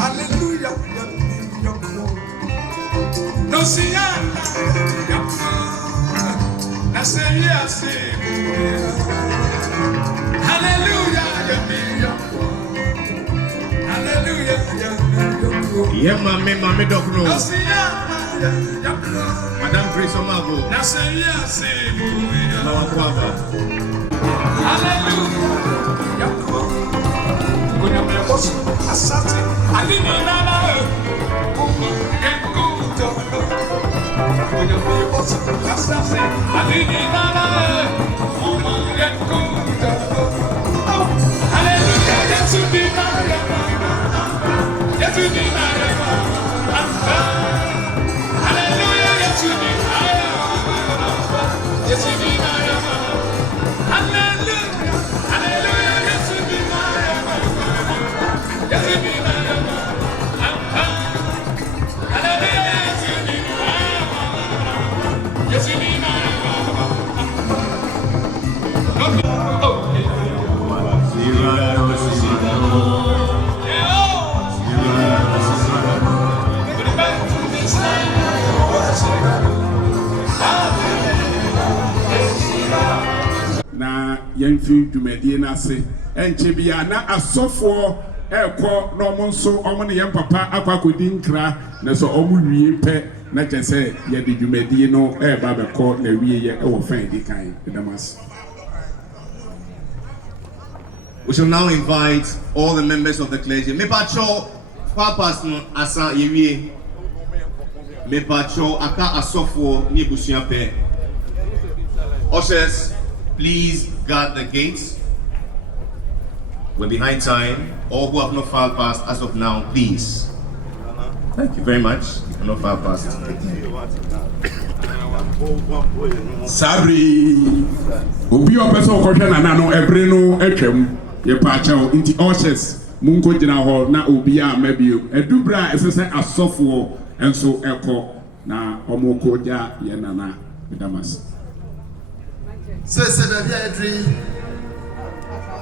Hallelujah. No see I say yes. Hallelujah. Hallelujah. Yeah, mommy, don't know. No see Madame Grace Omago. I say yes. Na yɛmfi dwumadie no ase ɛnkyɛ bia na asɔfoɔ ɛkɔ na ɔmo nso ɔmo ne yɛn papa akɔ akɔdi nkra na sɛ ɔmo wie pɛ na kyɛ sɛ yɛde dwumadie no ɛɛba bɛkɔ na wie yɛ ɛwɔ fan di kan ɛdamas. We shall now invite all the members of the clergy. Mepacho papas no asa yewie. Mepacho aka asofo ni busua pe. Ushers, please guard the gates. We're behind time. All who have not filed past as of now, please. Thank you very much. You cannot file past. Sabri. Obi opesa okɔhwɛ nana no ɛbre no atwam. Yepacho inti ushers munko gyina hɔ na obi a mabio. Edubra ɛsɛ asɔfoɔ enso ɛkɔ na ɔmo kɔgya yɛ nana damas. Say baby Adri.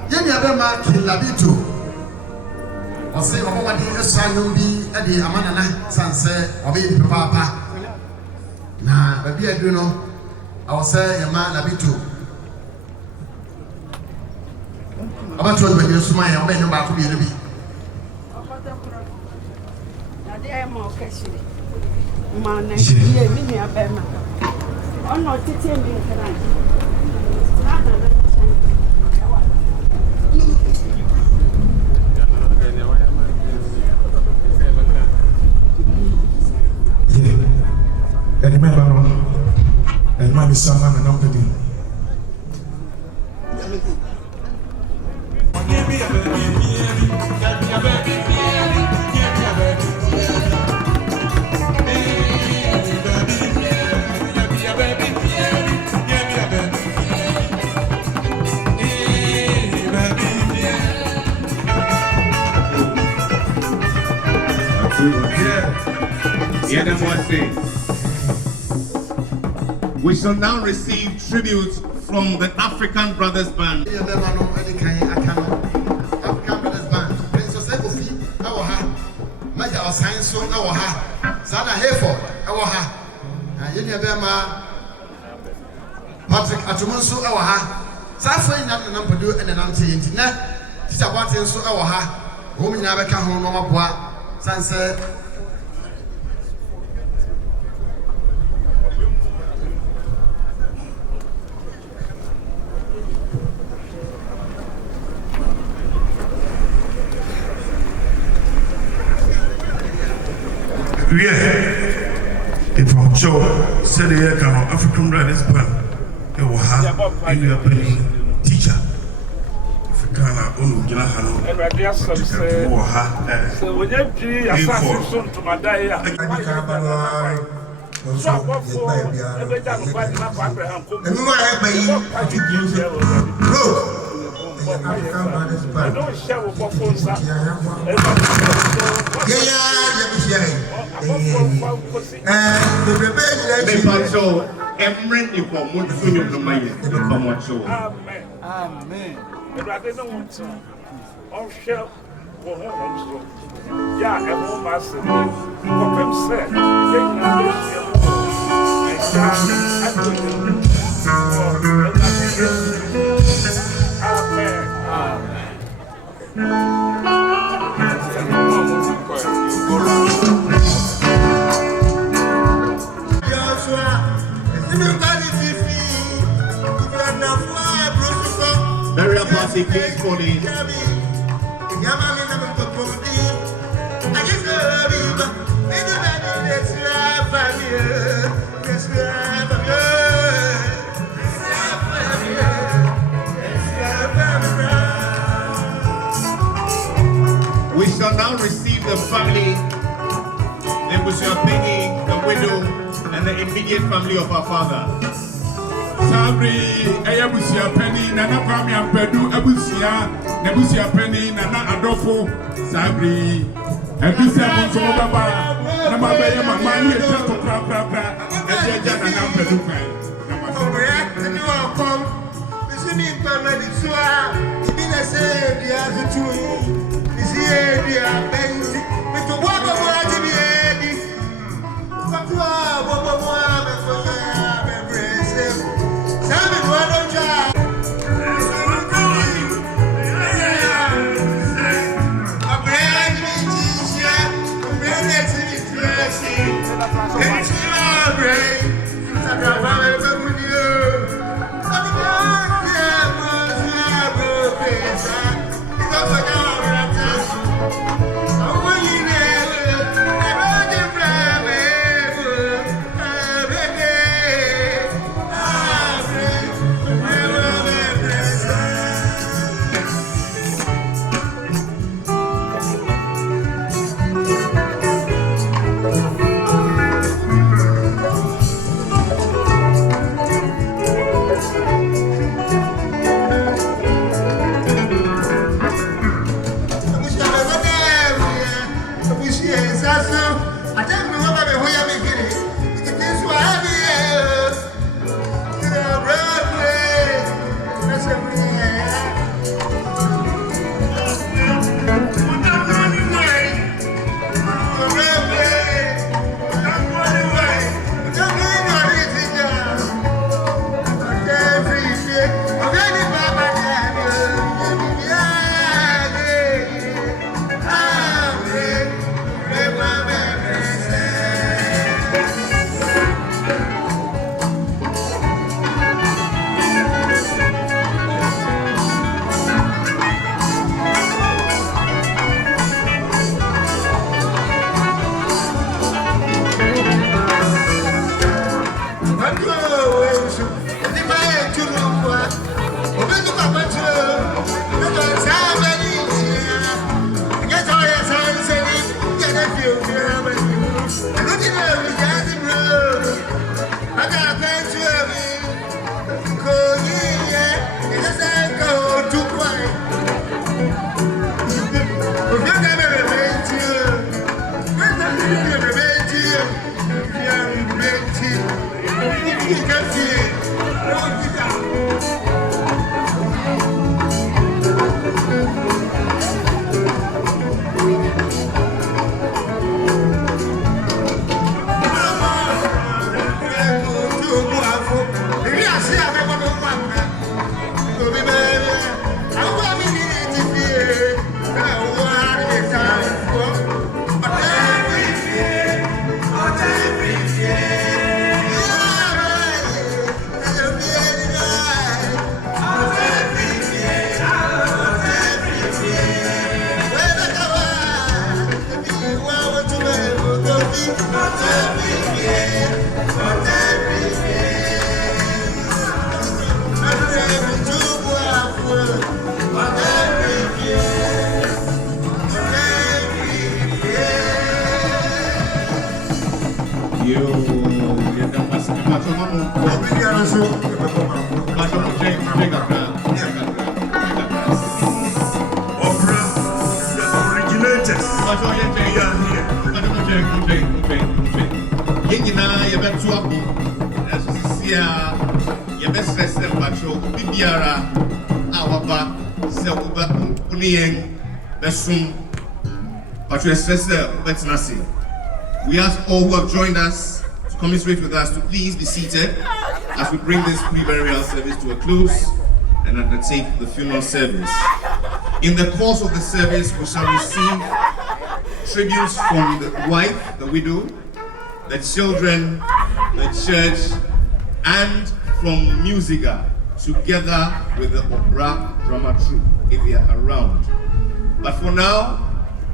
Yemi abema kilabito. Ose omo wadi esanyo bi e de amanana sanse obi papa. Na baby Adri no awose yema labito. About what you smile, I know about to be a bit. We shall now receive tribute from the African Brothers Band. African Brothers Band. Princess Egofi, our ha. Major of Science, so our ha. Sana Hayford, our ha. Yenya Bema Patrick Atumunsu, our ha. Safari not the number do and an anti net. Tita Watson, so our ha. Woman never come home, no more. Sunset. If I'm sure, said the African Brothers Band, they will have a teacher. If you can't, only Gilahano, so when you assassin to my day, Yeah. Mepacho, every people would swing up the mind. Amen. But I didn't want to. All shall go home. Yeah, and one master. What I'm saying, Burial party, please, for the we shall now receive the family, the Ampadu, the widow, and the immediate family of our father. Sabri, Ayabusia Penny, Nana Kwame Ampadu, Abusia, Nebusia Penny, Nana Addo, Sabri, and this happens to Baba, Namabaya, Mamma, Tato Crapa, and Jajan and Ampadu. Opera, the originators, we are here. Yengina, you bet to up. As you see, your best friend, Pacho, Bibiara, Awapa, Selba, Unien, Besum, Pacho, Sister, Betnasi. We ask all who have joined us to commiserate with us to please be seated as we bring this pre-burial service to a close and undertake the funeral service. In the course of the service, we shall receive tributes from the wife, the widow, the children, the church, and from Musica, together with the opera drama troupe, if they are around. But for now,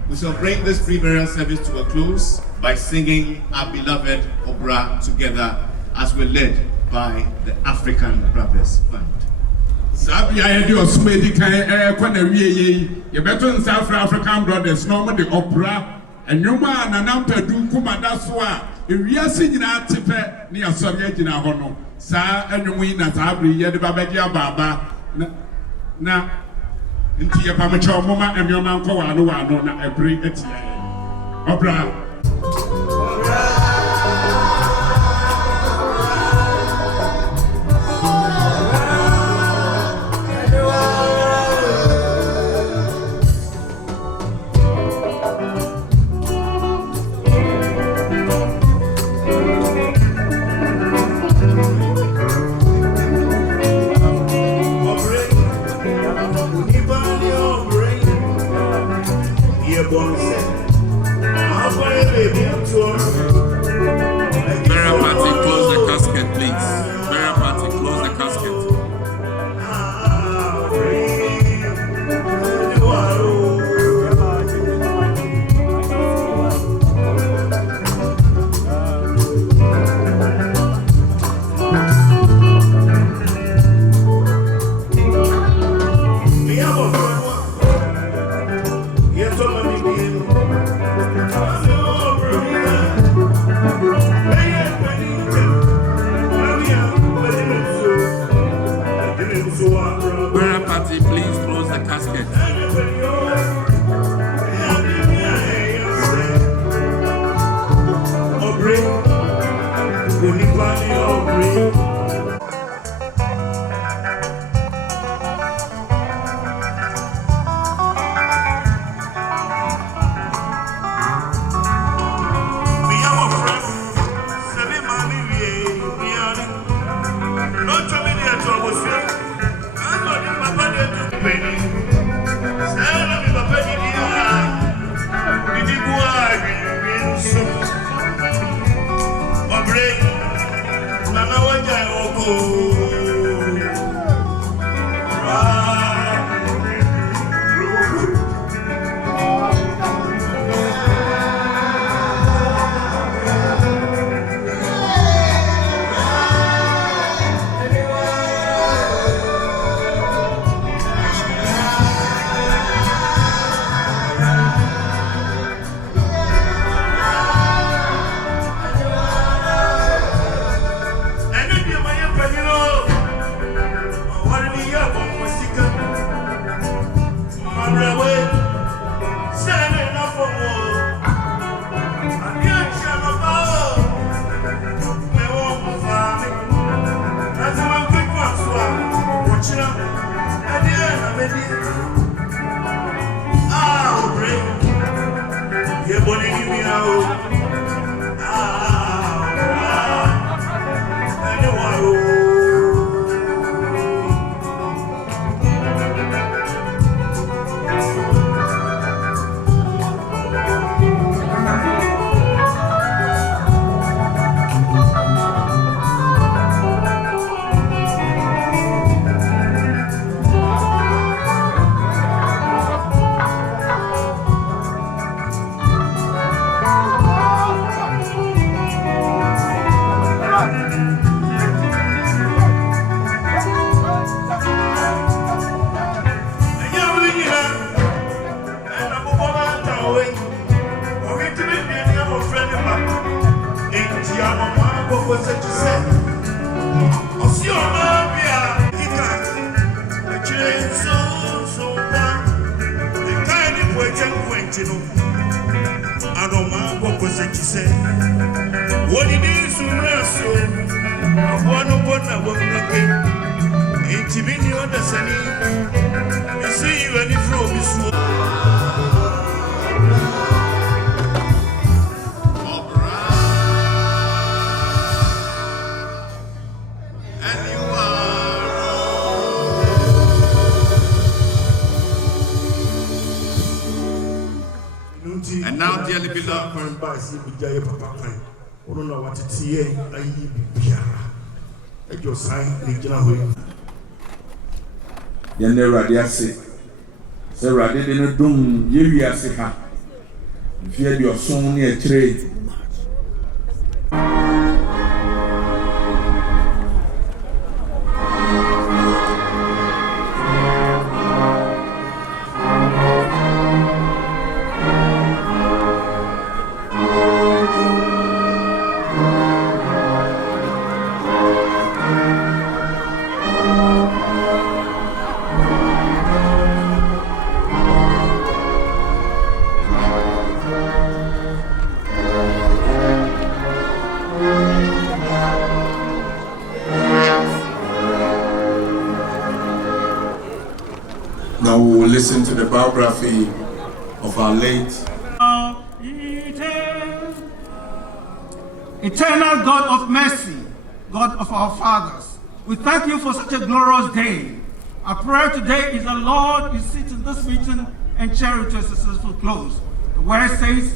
we shall bring this pre-burial service to a close by singing our beloved opera together as we're led by the African Brothers Band. Sabi I do Osmedi kan kwa na wiye ye beto South African Brothers no the opera enwuma na Ampadu kumada so a ewiase nyina tepe ne asori agina ho no sa enwumu yi na sabri ye de babaji ababa na nti ye pamcha omoma enwuma nko wa no na ebri etia opera Koseki say, what it is, so one of one I won't make it. 80 million, the sunny. We see you any from this world. And now, dearly beloved, Yende radiasi, se radide no dum yewiase ha. Fie bi oson ne akire. Now we will listen to the biography of our late Eternal God of mercy, God of our fathers, we thank you for such a glorious day. Our prayer today is that Lord, you sit in this meeting and carry it to a successful close. The word says,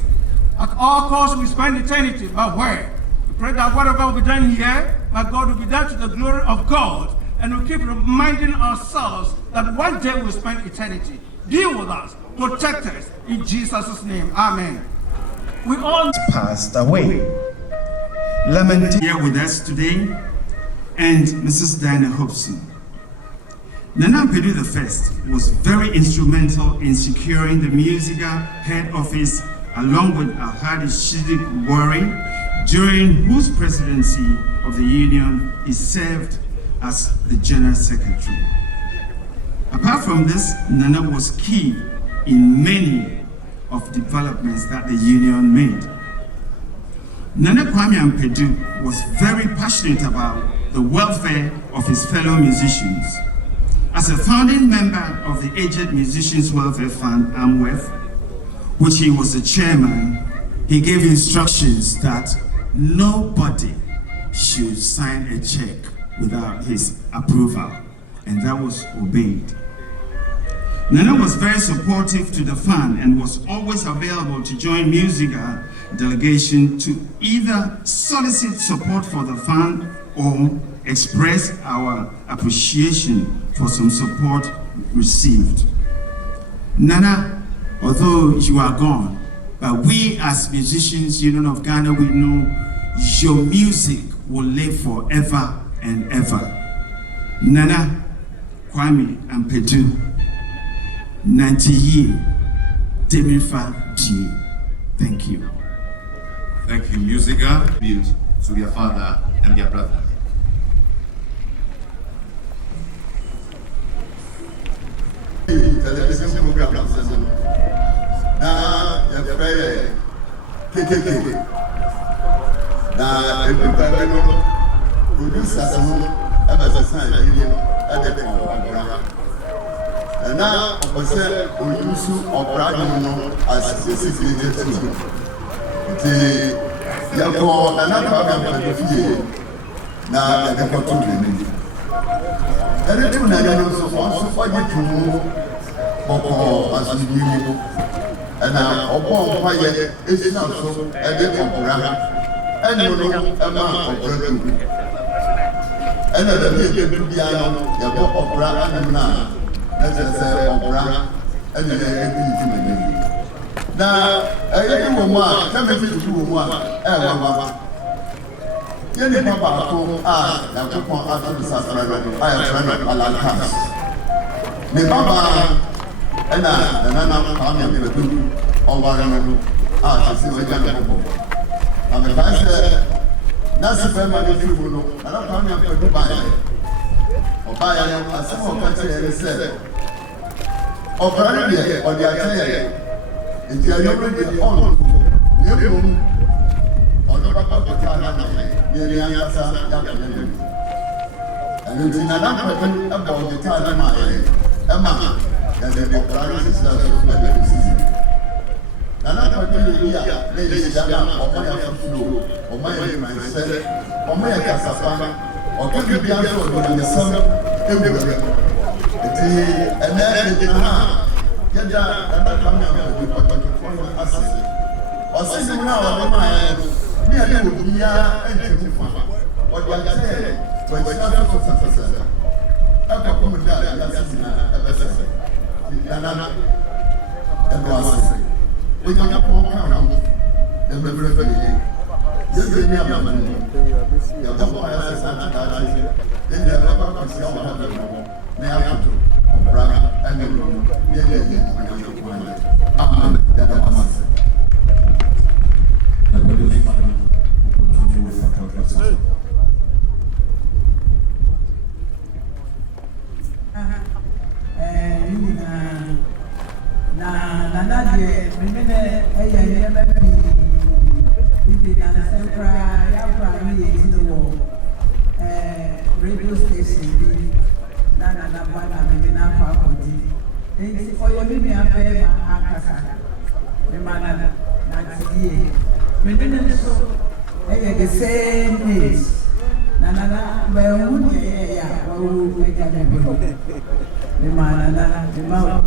at all costs we spend eternity, but where? We pray that whatever will be done here, that God will be done to the glory of God, and we keep reminding ourselves that one day we'll spend eternity. Deal with us, protect us, in Jesus' name, amen. We all passed away. Lamenting here with us today, and Mrs. Diana Hobson. Nana Ampadu I was very instrumental in securing the musical head office along with Alhadi Shidik Wari, during whose presidency of the union he served as the General Secretary. Apart from this, Nana was key in many of the developments that the union made. Nana Kwame Ampadu was very passionate about the welfare of his fellow musicians. As a founding member of the Aged Musicians Welfare Fund, AMWEF, which he was the chairman, he gave instructions that nobody should sign a check without his approval, and that was obeyed. Nana was very supportive to the fund and was always available to join musical delegation to either solicit support for the fund or express our appreciation for some support received. Nana, although you are gone, but we as Musicians Union of Ghana, we know your music will live forever and ever. Nana Kwame Ampadu, 90 years, Demifa G. Thank you. thank you, Musica, tribute to their father and their brother. Television program na ya prayer KKK na everybody no producers no abasan yiri ade ko abra na obose oyusu opra no as a secret team ti ya ko na ba ga na fie na ya ko to ni ere tu na no so for tu boko asubiri ana obo mpa ye esina so ede opra eno no ama opra tu ena da bi ke bia no ya bo opra anam na se opra ena na e bi ti mani na ayi wo mo a kame ti tu wo mo a wa ye ni papa to a ya ko kon atu sasara no a ya tra no alakas ne baba ena nana Kwame Ampadu ọwara no a tesi wajja no na me fa se na se fe ma ne fifu no nana Kwame Ampadu ba ya ọba ya no asem o ka chere se ọbara de o de akyere nti ayo de on ne bom Nearly answer young. And in another about the time Emma, and the population sisters of the season. Another year, ladies and gentlemen, or my flow, or my myself, or my Casapa, or can you be answered with the sun everywhere? And then, get down, and not coming out with us. Or sitting now on my nearly would be and to find what you are saying. When we are for success, after coming down, and was we can up on count and the river. This is the Yaman. The double as a then the rubber can see all of them. Now to Braga and the room. Radio station for your baby and pay my akasa. The man the same age. Nana, by a woman, the man, the mouth,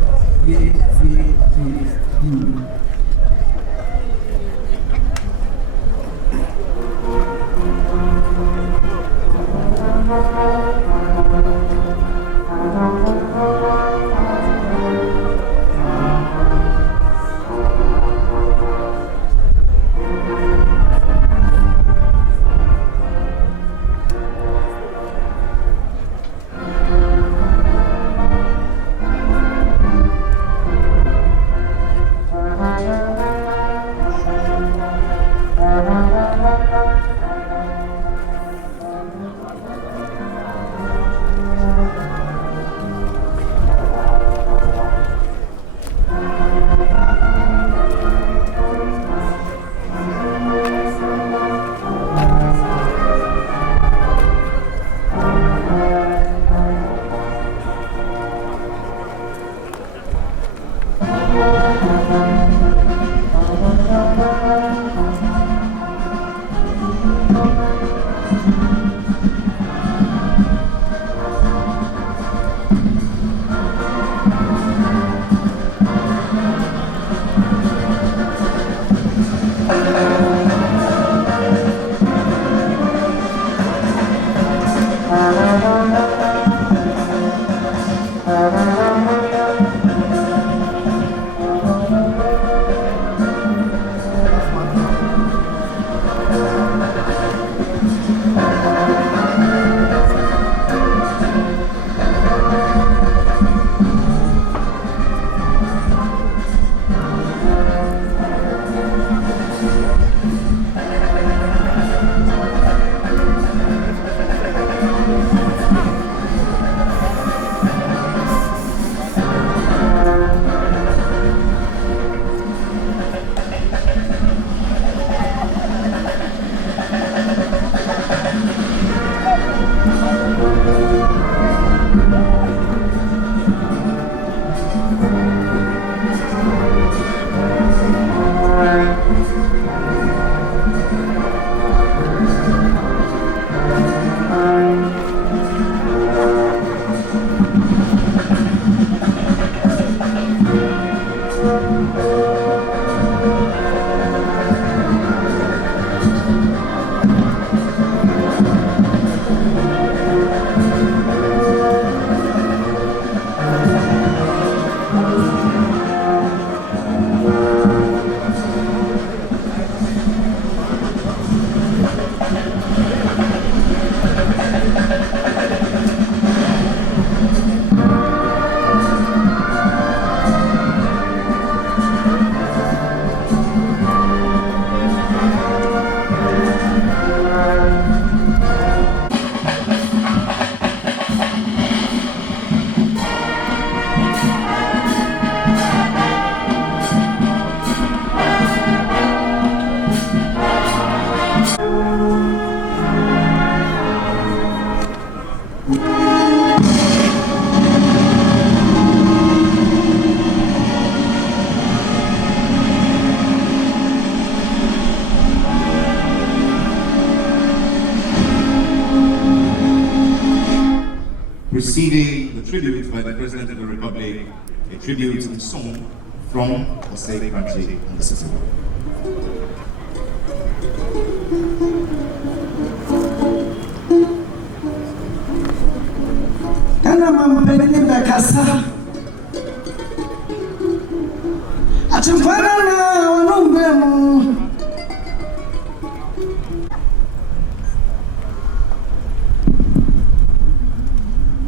preceding the tribute by the President of the Republic, a tribute song from Jose Country and the City.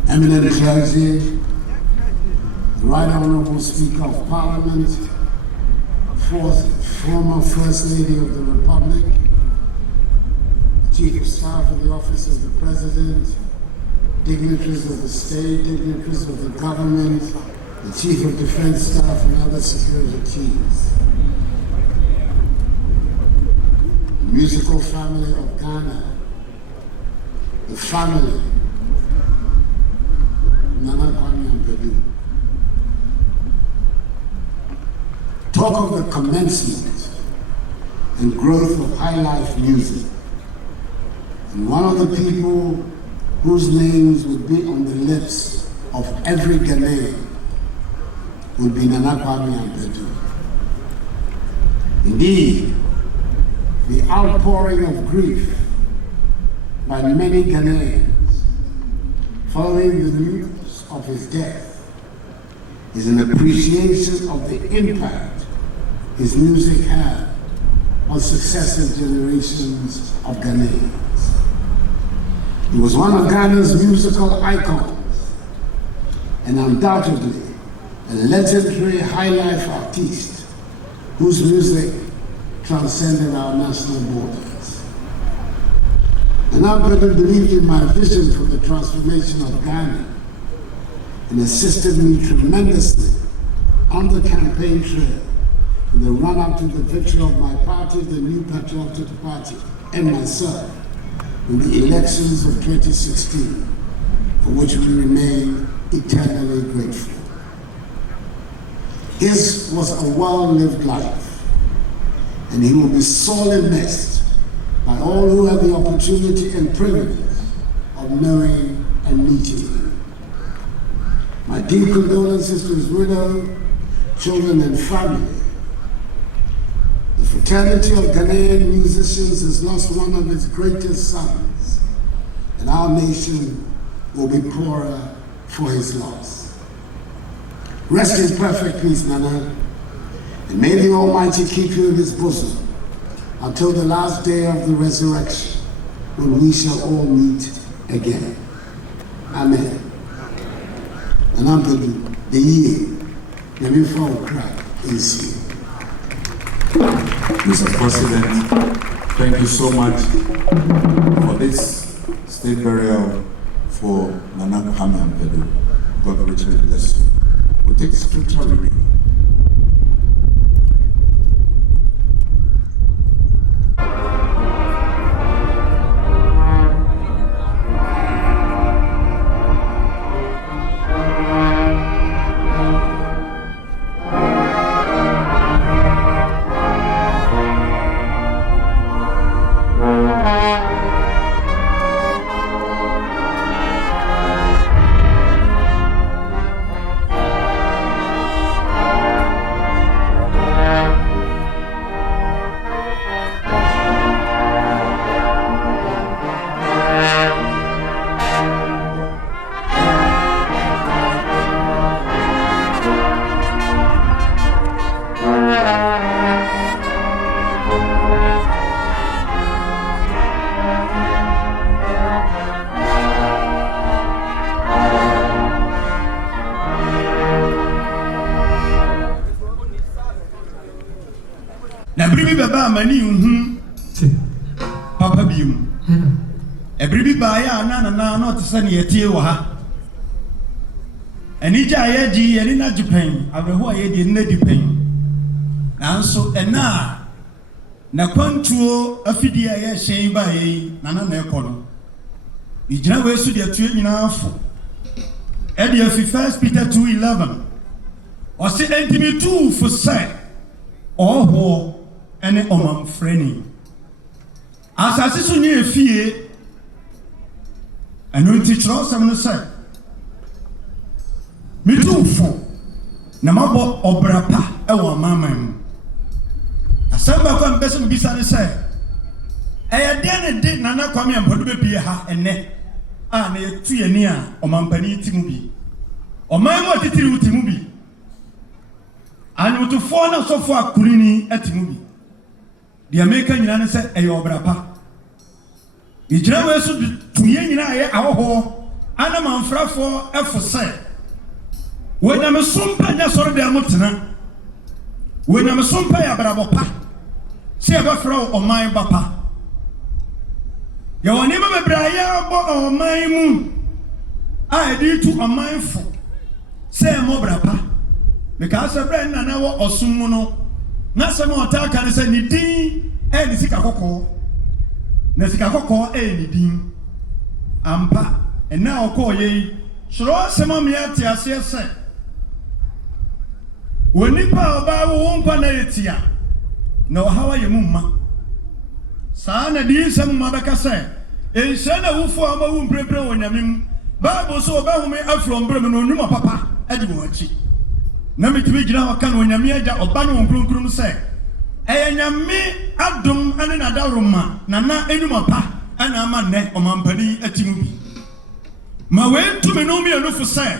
Eminent clergy, the Right Honorable Speaker of Parliament, former First Lady of the Republic, Chief of Staff of the Office of the President, dignitaries of the state, dignitaries of the government, the Chief of Defense Staff and other security chiefs. The musical family of Ghana, the family Nana Kwame Ampadu. Talk of the commencement and growth of high life music. And one of the people whose names would be on the lips of every Ghanaian would be Nana Kwame Ampadu. Indeed, the outpouring of grief by many Ghanaians following the news of his death is an appreciation of the impact his music had on successive generations of Ghanaians. He was one of Ghana's musical icons and undoubtedly a legendary high-life artist whose music transcended our national borders. And Ampadu believed in my vision for the transformation of Ghana and assisted me tremendously on the campaign trail in the run-up to the victory of my party, the New Patriotic Party, and myself in the elections of 2016, for which we remain eternally grateful. His was a well-lived life, and he will be sorely missed by all who have the opportunity and privilege of knowing and meeting him. My deep condolences to his widow, children, and family. The fraternity of Ghanaian musicians has lost one of its greatest sons, and our nation will be poorer for his loss. Rest in perfect peace, Nana, and may the Almighty keep you in his bosom until the last day of the resurrection, when we shall all meet again. Amen. And Ampadu, the year, the before cry is here. Mr. President, thank you so much for this state burial for Nana Kwame Ampadu. God richly bless you. We'll take scripture reading. Mani Papa Bium. Every baya nana not send ye tewa. And Ija Yaji and in Japan, I will why ye didn't depend. And so, and now, Naquantuo, a fidia shame by Nana Nekono. Ija was to the 2 enough. Eddie of 1 Peter 2:11. Or say, Enti 2 for say, or war. Any omam freni. As I see near fear, and when teacher also say, Me too for. Namabo obrapa ewa mama. Asamba kwa mbese mbisa ne say. Eya de ne nana Kwame Ampadu be pie ha ene. A na yetu ye ni a omampani ti mu bi. Oman mo titiri uti mu bi. Anu to fo na so fo akurini ati mu bi. The American nyina ne say eya obrapa. Ijira we so tuye nyina ye ahoho. Ana manfrafo efo say. When I'm a sumpa nya soro de amotena. When I'm a sumpa ya brabopa. Se aba fro o man bapa. Ya woni ma bebraya bo o man mu. A di tu o man fo. Se mo brapa. Because brand na na wo osum mu no. Na se mo ta ka ne se ni din e ni sika kokko. Na sika kokko e ni din. Ampa e na okoye. Soro se mo me ati ase se. Wonipa oba wo nkwa na yetia na ohawa ye mumma saa na di nsem ma beka se enhye na wufo ama wu mprepre wonyamim bible so oba home afro mbrem no onuma papa adi wo achi na metimi gina waka na onyame agya oba no nkronkrom se eyanyame adom ane na daroma na enuma pa ana ama ne omampani atimu bi ma wentu me no mi anufo se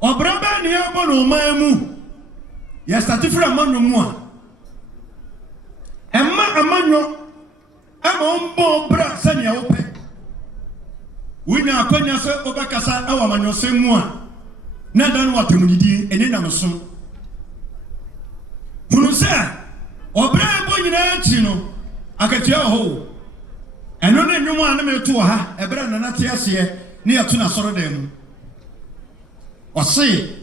obraba ne abo no mamu. Yes, that's different among more. Emma amanyo, I'm on bra sanya open. We now konya se obakasa awa manyo se mua. Na dan what you did and then so. Who say, Obra boy in chino, I get your hole. And only no one me to her, a brand and not here near Tuna Sorodem. Or say,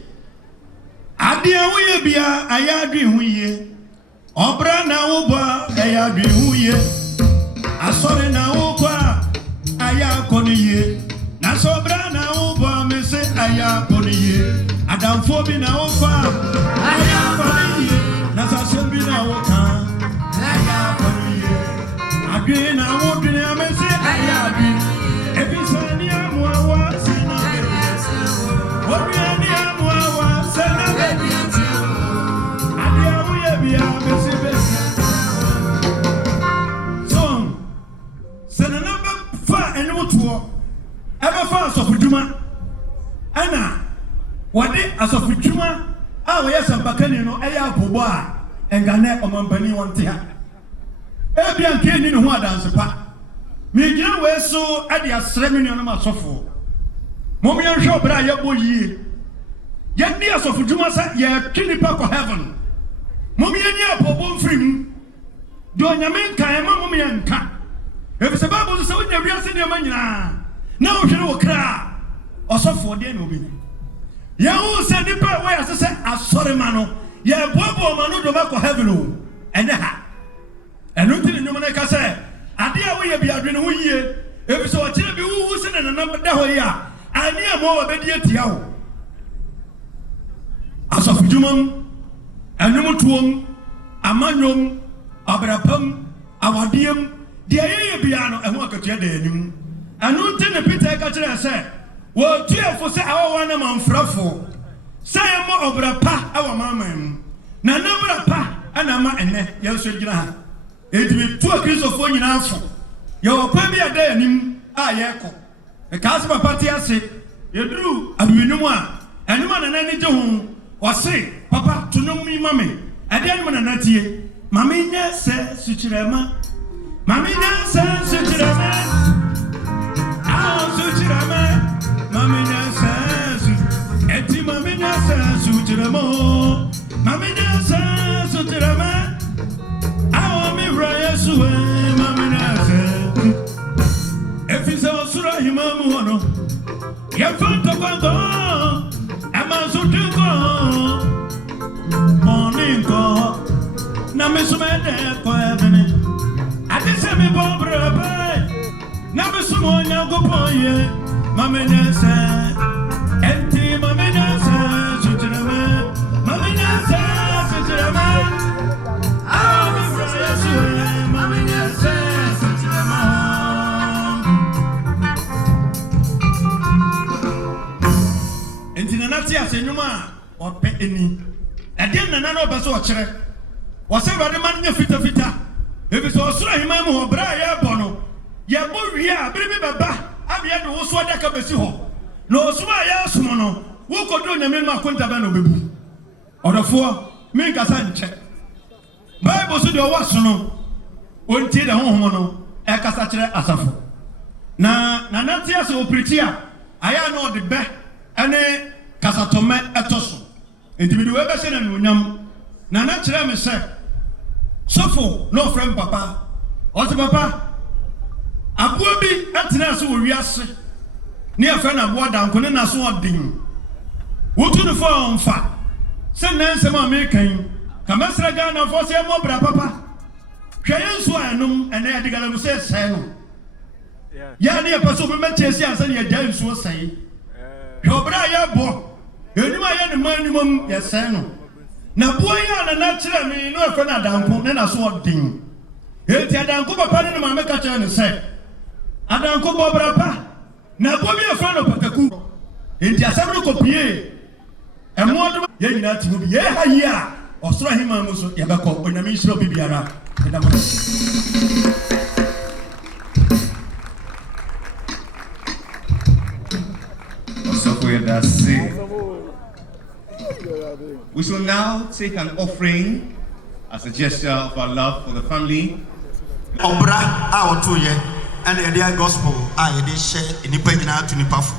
Adia we bia ayadwi huye obra na oba ayadwi huye asore na okwa ayakoniye na sobra na oba mese ayakoniye adamfo bi na ofa ayakoniye na sasembi na oka ayakoniye adwi na wodwi na mese ayadwi ebisani amwa sena wodwi ani amwa sena so sena number fa enu to ever fa asofuduma ana wade asofuduma a wo yesa bakani no eya abobo a engane omampani wonte ha ebia nke ni no ho adanse pa me gina we so ade Ceremonial no masofo mom ye hwe obra ye boyie ye ndi asofuduma sa ye twinipa ko heaven. Mommy and your bobo free. Do Yamin Kayama Mommy and Ka. If it's a Bible, so in your real senior man, now you know cry or so for the enemy. Yahu said the part where I said, I saw the mano, ya bobo manu do mako heaven, and and nothing in the Monica said, I dear we be a green year. If it's so a chill be who's in a number dahoya, I near more obedient yao. As of Jumam. Anumutuom, amanyom, abrapam, awadium, the aye piano, and walk at your denim. And no tin a pita catcher said, well, dear for say our one man fraffo. Say more of a pa, our mamma. Na number pa, and a man, yes, it will 2 kilos of 4 in half. Your baby a day, yako. A Casper party, I say, you drew, and we know one, and one and any Joe. Or say, Papa, to know me, Mammy. I didn't want to not here. Mammy, says Suchirama. Mammy, says Suchirama. Ah, Suchirama. Mammy, says, Etty, Mammy, says Suchiramo. Mammy, says Suchirama. I want me, Raya Sue, Mammy, says. If it's all Sura Himamuano, you're fun to go. I'm also to go. Morning go. Na me sumede ko ebene. Ade se me bobra bay. Na me sumonya go poye. Mame nese. Enti mame nese sutirame. Mame nese sutirame. Ah me braya suwe. Mame nese sutirame. Enti na natia asenuma ope eni ede nana no be so okire wo se bade man nya fita fita ebi so osoro hima mu ho bra ya bono ye bo wi a bere bi baba abiye de wo so adaka besi ho no osuma ya somo no wo kodo nyame ma konta ba no bebu odofo min kasa nche Bible so de o waso no ontie de honhom no e kasa kire asafo na nantia so opritia aya no de be ene kasatome etoso entibidu we be se na nunyam na na kire me se sofo no friend papa o se papa abuo bi atena so wo wiase ne afa na abuo danko ne na so odin wotu no fo onfa se nanse ma me kan kamesra ga na fo se mo bra papa hweye nso anum ene adigala mu se se no ya ne paso me mechesi ansa ne ya nso sai hobra ya bo enima ya ne manimum ya se no na bo ya na kire me no afa na danko ne na so odin eti adanko papa ne ma me ka kire ne se adanko bo bra pa na bo bi afa no pakaku enti asabro kopie emodo ye nyina ti bi ye ha yi a osoro hima mu so ye be ko onami nsiro bibiara edama We shall now take an offering as a gesture of our love for the family. Obra a otoye and the gospel a ye share inipa nyina to nipa fo.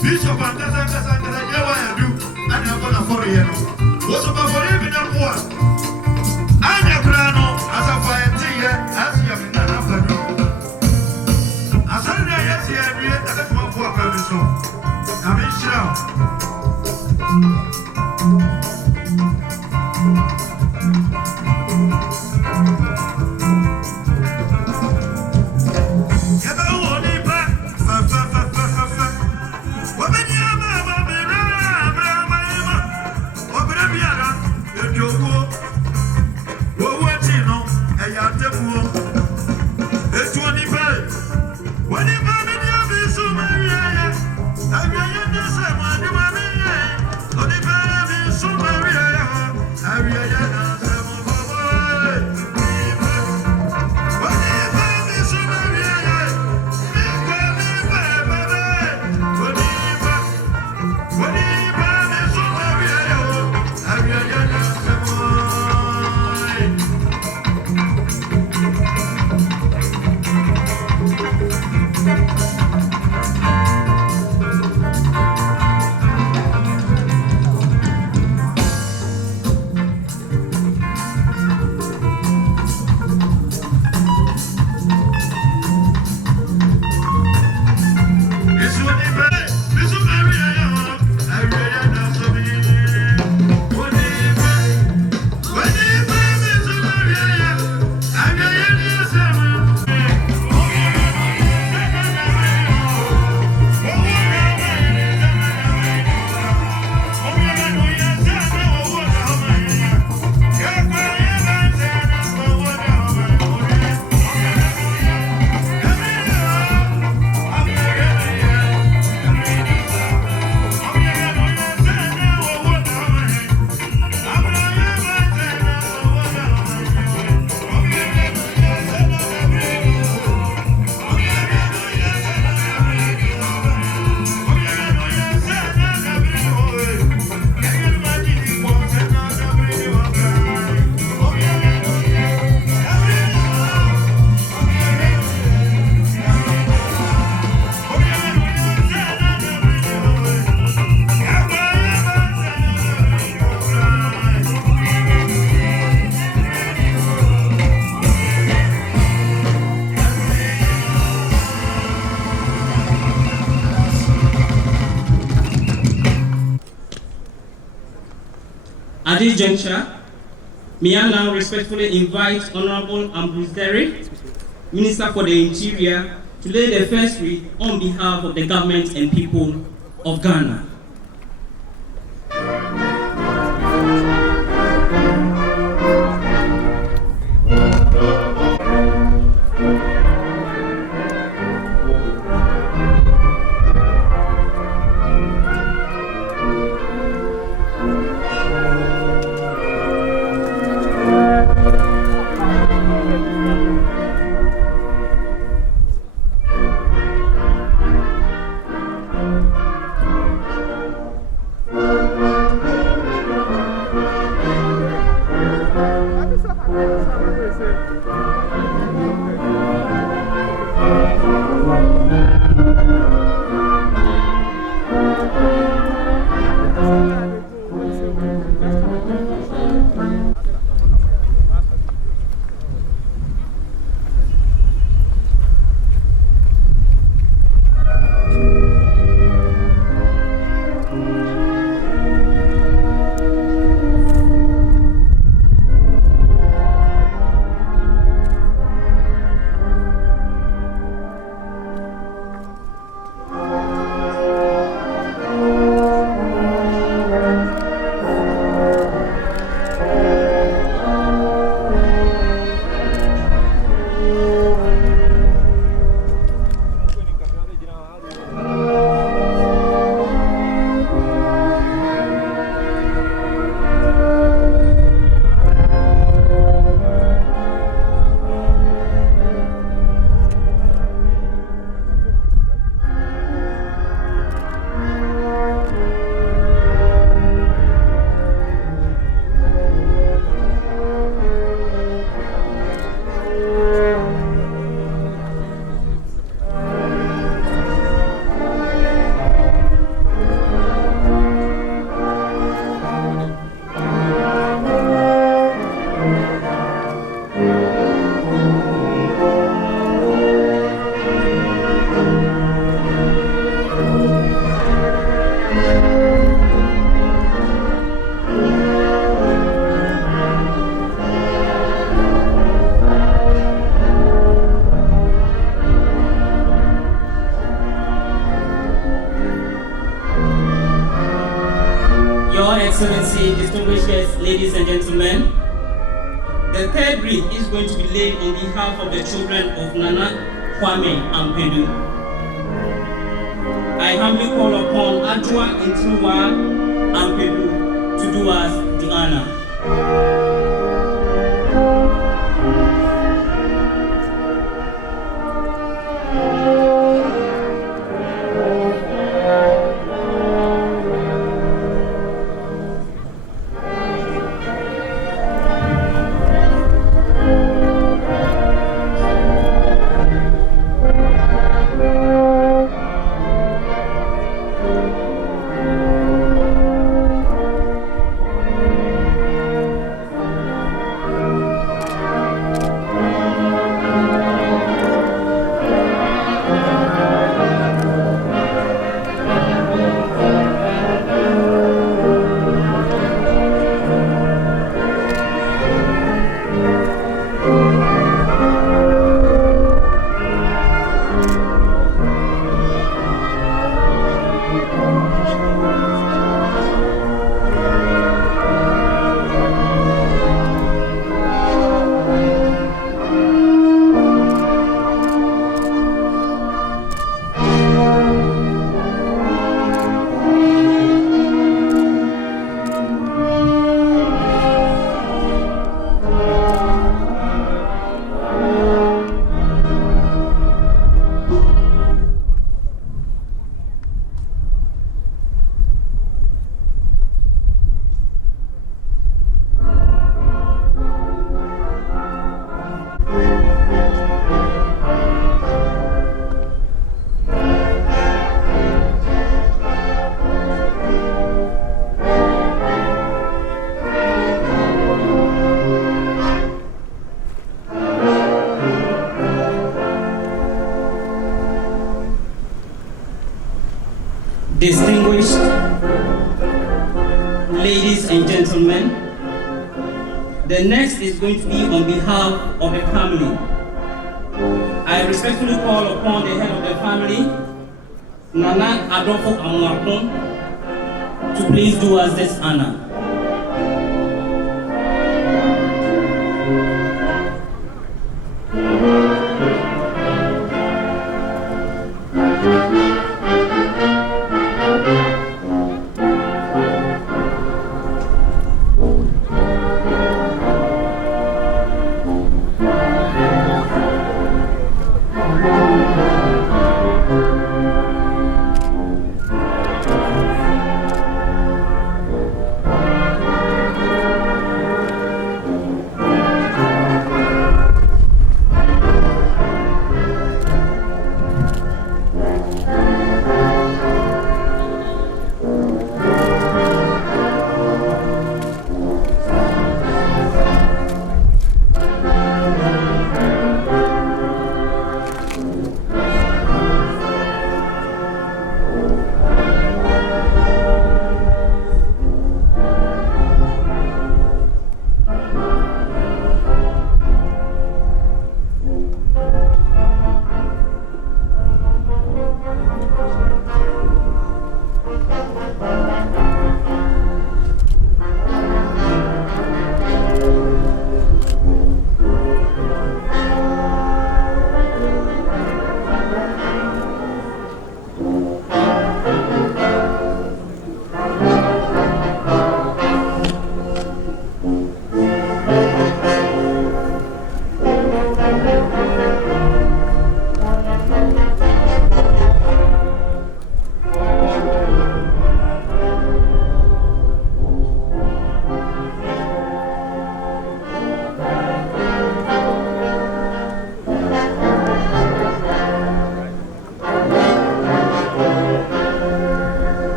Bishop and Kasa, I do, and I'm gonna follow you. What's about for him in a war? I'm a grano as a fire tea, as you have in an afternoon. As I know, yes, I read that one for a so. I'm in shout. What you know? this juncture, may I now respectfully invite Honorable Ampadu, Minister for the Interior, to lay the first wreath on behalf of the government and people of Ghana. Excellency, distinguished guests, ladies and gentlemen, the third wreath is going to be laid on behalf of the children of Nana Kwame Ampadu. I humbly call upon Addo Ampadu to do us the honor. Distinguished ladies and gentlemen, The next is going to be on behalf of the family. I respectfully call upon the head of the family, Nana Addo, to please do us this honor.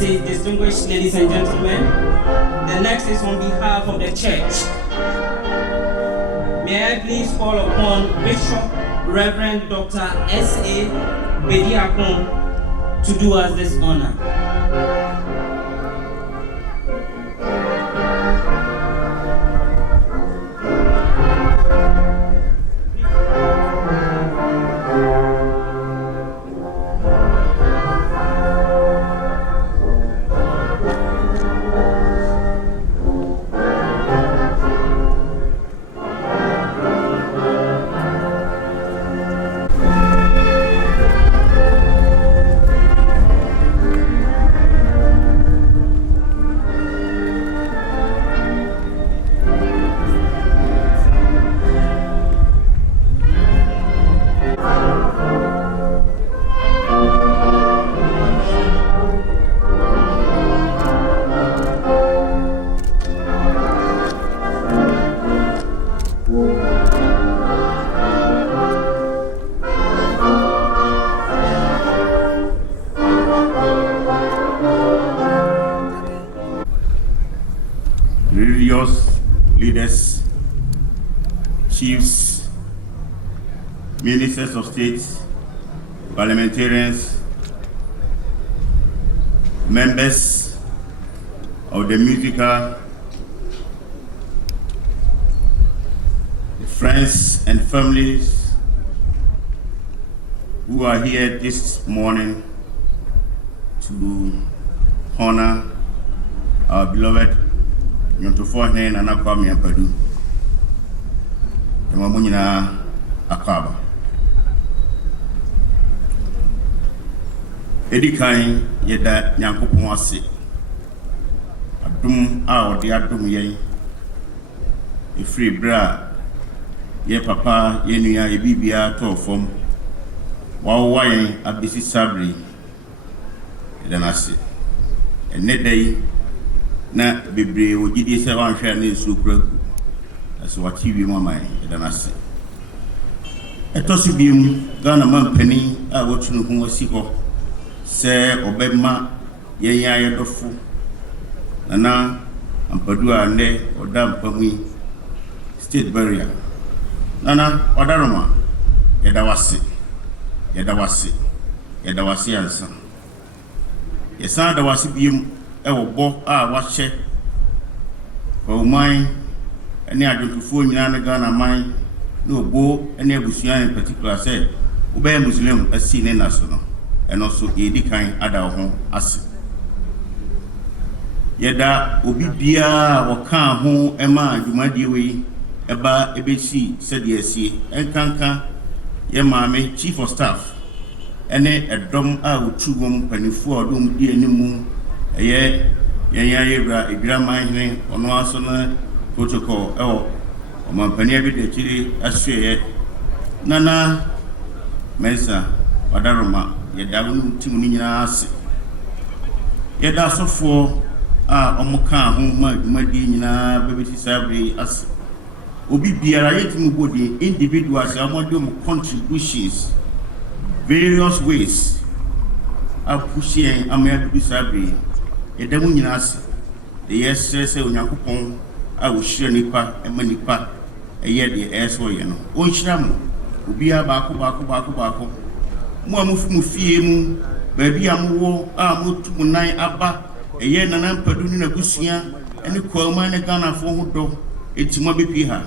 Distinguished ladies and gentlemen, the next is on behalf of the church. May I please call upon Bishop Reverend Dr. S.A. Agyapong to do us this honor. Religious leaders, chiefs, ministers of state, parliamentarians, members of the musical, friends and families who are here this morning to honor our beloved Nyontofohene Nana Kwame Ampadu. Nyina akaba. Edikan yeda Nyankopon ase. Adum a odi adum yen. Efri bra ye papa ye nua ye bibia to fom. Wa yen abisi sabri. Yeda nase. Enedai na bebre wogidi se wan hwa na esu pragu aso wati wi mama eda na se etosi biem Ghana mampani a wotunu hu wasi ho se obema yenya yedofo Nana Ampadu ane oda mpamui state barrier Nana Odaroma, Yedawasi, Ansa. Yesan Dawasi Bium, Ewo Bo, Wache, for mine, any identical Ghana mine, no Bo, any Busian in particular said, Ube Muslim, a senior national, and also Edi kind Addo as. Yeda Obi Bia or Kan Home Emma, Jumadiwe. Eba ebesi said yes, and Kanka, your mammy, chief of staff, and a drum out 2 room, penny 4 room, dear Nimu, a year, a grandma, or no asana protocol, or my penny every day, chili, as she Nana Mesa, Wadaroma, Yadam Timunias. Yada so for Omoka, whom my dinner, baby, sabri as. Obi biara yetimu body individuals among contributions various ways are pushing Ampadu Sabi. Edamu nyinase the yes say Onyankopon a wo hire nipa emanipa eye de eso ye no onhira mu obi abako mu amufu fie mu baabi amwo a motu munan aba eye nana Ampadu ni nagusua ene kwama ne Ghana fo ho do etima bepi ha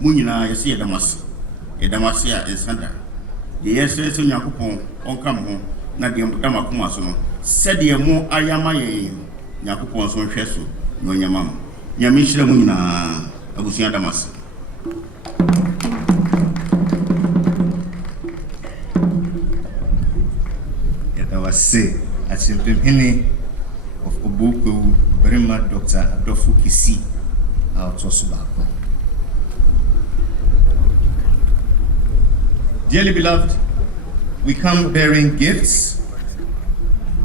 Munina, you see, Damasia and Sanda. The yes, Yakupon, on come home, not the Damakumason. Said the more Ayamaye, Yakupon's own Chesu, no Yamam. Yamisha Munina, Agusia Damas. Yet I was say, at Simply Penny of Obuku, very mad Dr. Addo Kisi, out of Subako. Dearly beloved, we come bearing gifts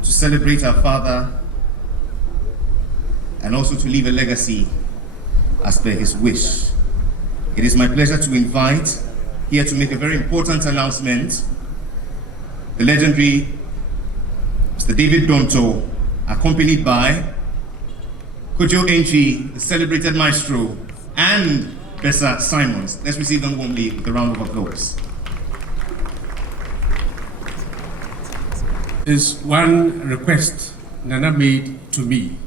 to celebrate our father and also to leave a legacy as per his wish. It is my pleasure to invite here to make a very important announcement the legendary Mr. David Donto, accompanied by Kojo Enchi, the celebrated maestro, and Bessa Simons. Let's receive them warmly with a round of applause. There's one request Nana made to me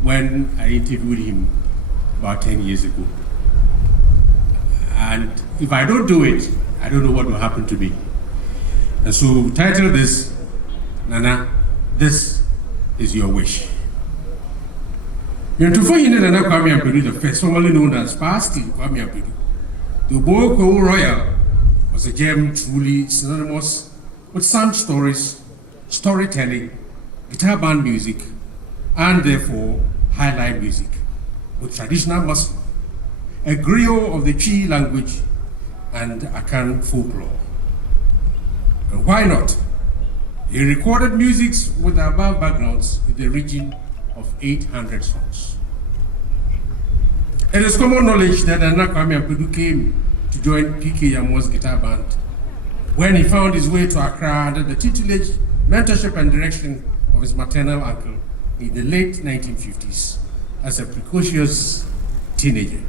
when I interviewed him about 10 years ago. And if I don't do it, I don't know what will happen to me. And so title this, Nana, this is your wish. Before you know Nana Kwame Ampadu the first, formerly known as Pasty Kwame Ampadu, the Boko Royal was a gem truly synonymous with sound stories, storytelling, guitar band music, and therefore highlight music with traditional muscle, a griot of the Chi language, and Akan folklore. And why not? He recorded music with the above backgrounds in the region of 800 songs. It is common knowledge that Nana Kwame Ampadu came to join P.K. Yamo's guitar band when he found his way to Accra under the tutelage, mentorship, and direction of his maternal uncle in the late 1950s as a precocious teenager.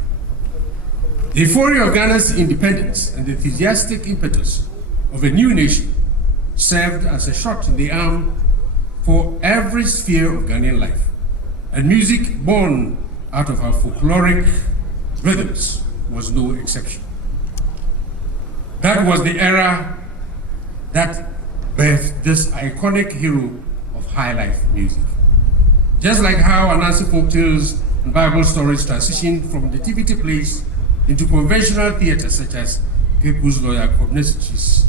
The euphoria of Ghana's independence and the enthusiastic impetus of a new nation served as a shot in the arm for every sphere of Ghanaian life, and music born out of our folkloric rhythms was no exception. That was the era that birthed this iconic hero of high life music. Just like how Anansi folk tales and Bible stories transitioned from nativity plays into conventional theater such as People's Lawyer Cognoscities,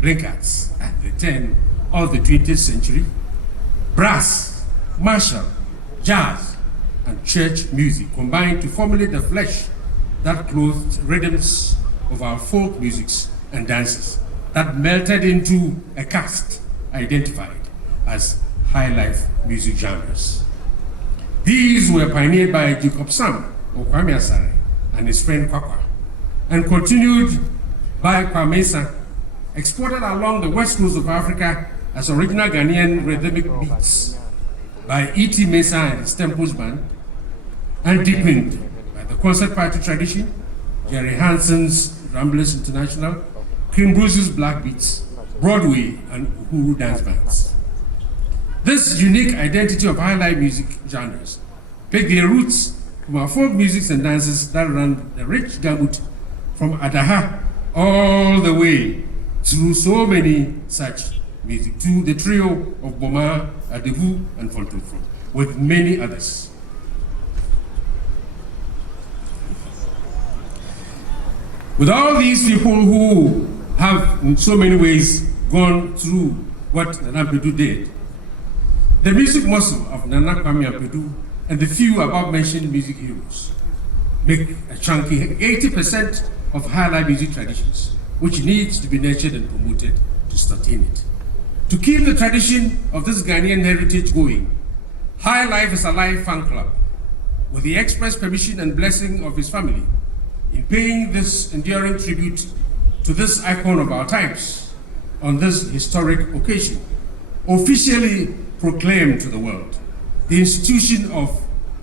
Blinkards, at the turn of the 20th century, brass, martial, jazz, and church music combined to formulate the flesh that clothed rhythms of our folk musics and dances that melted into a cast identified as high life music genres. These were pioneered by Jacob Sam or Kwame Asare and his friend Kwakwa, and continued by Kwame San, exported along the west coast of Africa as original Ghanaian rhythmic beats by E.T. Mesa and his Temples Band, and deepened by the concert party tradition, Jerry Hansen's Ramblers International, Cream Bruises Black Beats, Broadway, and Uhuru dance bands. This unique identity of highlife music genres take their roots from our folk musics and dances that run the rich gamut from Adaha all the way through so many such music to the trio of Boma, Adevu, and Fontofro, with many others. With all these people who have in so many ways gone through what Nana Ampadu did, the music muscle of Nana Kwame Ampadu and the few above-mentioned music heroes make a chunky 80% of highlife music traditions, which needs to be nurtured and promoted to sustain it. To keep the tradition of this Ghanaian heritage going, High Life is Alive fan club, with the express permission and blessing of his family, in paying this enduring tribute to this icon of our times on this historic occasion, officially proclaimed to the world the institution of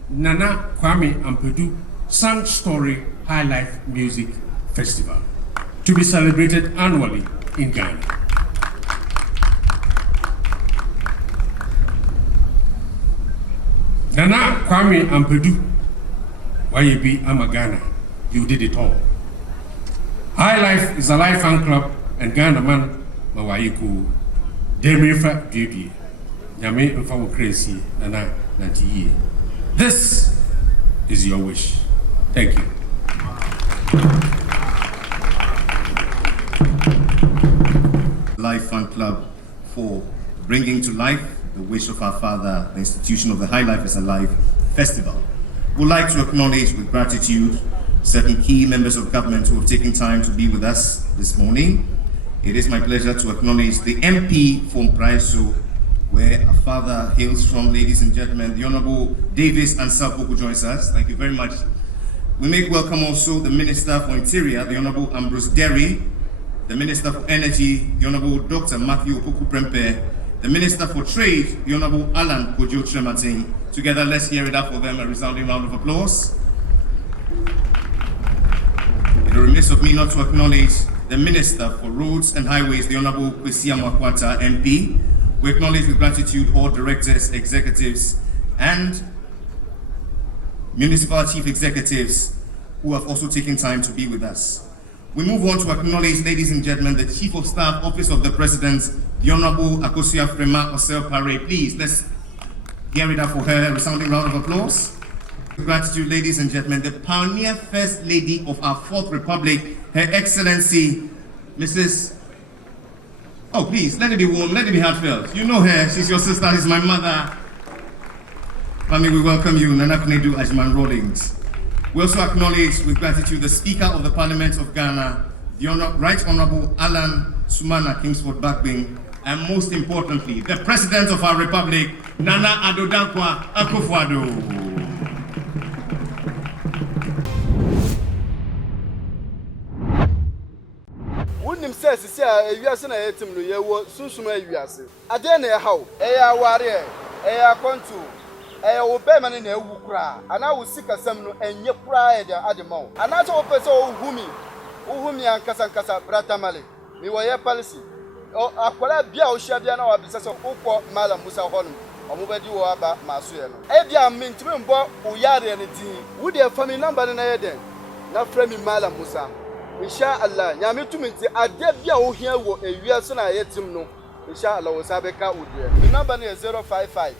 Nana Kwame Ampadu Sang Story High Life Music Festival, to be celebrated annually in Ghana. Nana Kwame Ampadu, YAB Amagana, you did it all. High Life is a life fan club and Ghana man Mawaiku, Demifa Duty, Yame Mfawo Crazy, Nana Nanti. This is your wish. Thank you. Life Fan Club for bringing to life the wish of our father, the institution of the High Life is Alive Festival. We'd like to acknowledge with gratitude certain key members of government who have taken time to be with us this morning. It is my pleasure to acknowledge the MP from Praiso, where our father hails from, ladies and gentlemen. The Honorable Davis Ansapoko joins us. Thank you very much. We make welcome also the Minister for Interior, the Honorable Ambrose Derry, the Minister for Energy, the Honorable Dr. Matthew Opoku Prempe, the Minister for Trade, the Honorable Alan Kojo Trematin. Together, let's hear it up for them, a resounding round of applause. It is remiss of me not to acknowledge the Minister for Roads and Highways, the Honorable Kwesi Amakwata MP. We acknowledge with gratitude all directors, executives, and municipal chief executives who have also taken time to be with us. We move on to acknowledge, ladies and gentlemen, the Chief of Staff, Office of the President, the Honorable Akosua Frema Osel Pare. Please, let's hear it up for her. A resounding round of applause. With gratitude, ladies and gentlemen, the pioneer First Lady of our Fourth Republic, Her Excellency, Mrs. Oh, please, let it be warm, let it be heartfelt. You know her, she's your sister, she's my mother. Kwame, we welcome you, Nana Kunedu Ajman Rawlings. We also acknowledge with gratitude the Speaker of the Parliament of Ghana, the Right Honorable Alan Sumana Kingsford Bakbing, and most importantly, the President of our Republic, Nana Addo Dankwa Akufo-Addo. Wouldn't says, see, you are saying, I hate him, you were soon you are saying. I don't know how, a warrior, a contour. I will pay man in a wukra, and I will seek a seminal and your pride at the mouth. And that's all person whom and Casancasa, Bratamale, me were your policy. Oh, I call a beer Shadiana or business of Uko, Madam Musa Holm, or move you about Masuel. Ebia mean to him, Bob, Uyari and the would your family number in a den? Not friendly Madam Musa. Inshallah, Yami to me, I dare be out here with a year soon I hate him no. Inshallah was Abeka would there. The number is 055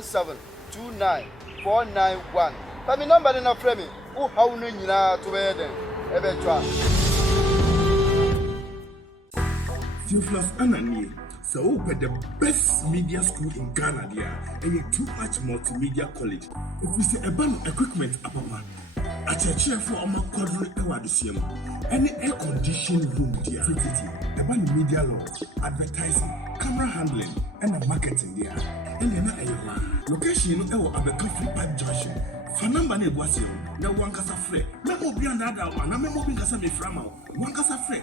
17 29491. Family number in a frame. Who how no to wear them? Ebetua. Theophilus Anani, so the best media school in Ghana there, and you too much multimedia college. If we say a band equipment upon a chair for our quadruple awardisium, any air conditioned room there, the band media law, advertising, camera handling, and marketing there. And then I location of a coffee pipe junction. For number ne boisson, no one casa fre. No more beyond that one, no more being casa me from one casa fre.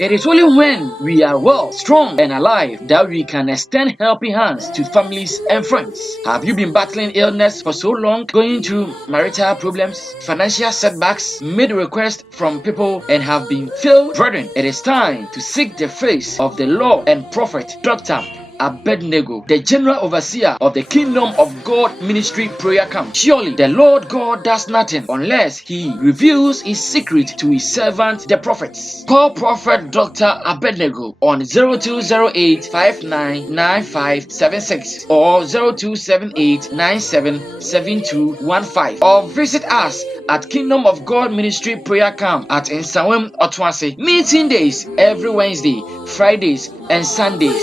It is only when we are well, strong, and alive that we can extend helping hands to families and friends. Have you been battling illness for so long, going through marital problems, financial setbacks, made requests from people, and have been failed? Brethren, it is time to seek the face of the Lord and Prophet Dr. Abednego, the General Overseer of the Kingdom of God Ministry Prayer Camp. Surely the Lord God does nothing unless He reveals His secret to His servant, the prophets. Call Prophet Dr. Abednego on 0208-599576 or 0278-977215 or visit us at Kingdom of God Ministry Prayer Camp at Nsawam Otwase. Meeting days every Wednesday, Fridays, and Sundays.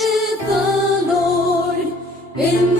In